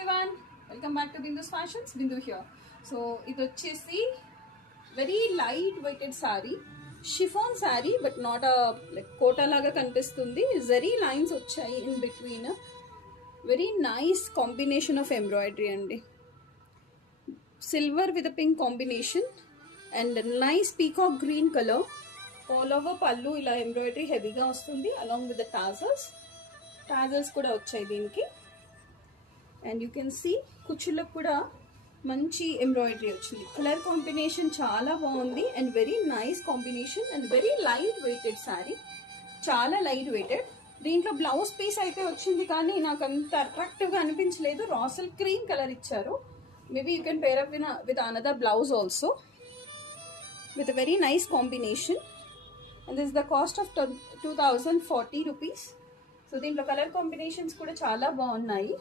everyone, welcome back to Bindu's Fashions. Bindu here. So ఇది వచ్చేసి very light weighted sari, chiffon sari, but not like Kota లాగా కనిపిస్తుంది. Zari lines వచ్చాయి in between. Very nice combination of embroidery అండి. Silver with pink combination and nice peacock green colour. All over పళ్ళు ఇలా embroidery హెవీగా వస్తుంది అలాంగ్ విత్ ద టాజల్స్ కూడా వచ్చాయి దీనికి. అండ్ యూ కెన్ సీ కుచ్చులకు కూడా మంచి ఎంబ్రాయిడరీ వచ్చింది. కలర్ కాంబినేషన్ చాలా బాగుంది and very nice combination and very light weighted sari, చాలా లైట్ వెయిటెడ్. దీంట్లో బ్లౌజ్ పీస్ అయితే వచ్చింది కానీ నాకు అంత అట్రాక్టివ్గా అనిపించలేదు. రాసల్ క్రీమ్ కలర్ ఇచ్చారు. Maybe you can pair up with another blouse also with very nice combination. And this the cost of 2040 rupees. So దీంట్లో కలర్ కాంబినేషన్స్ కూడా చాలా బాగున్నాయి.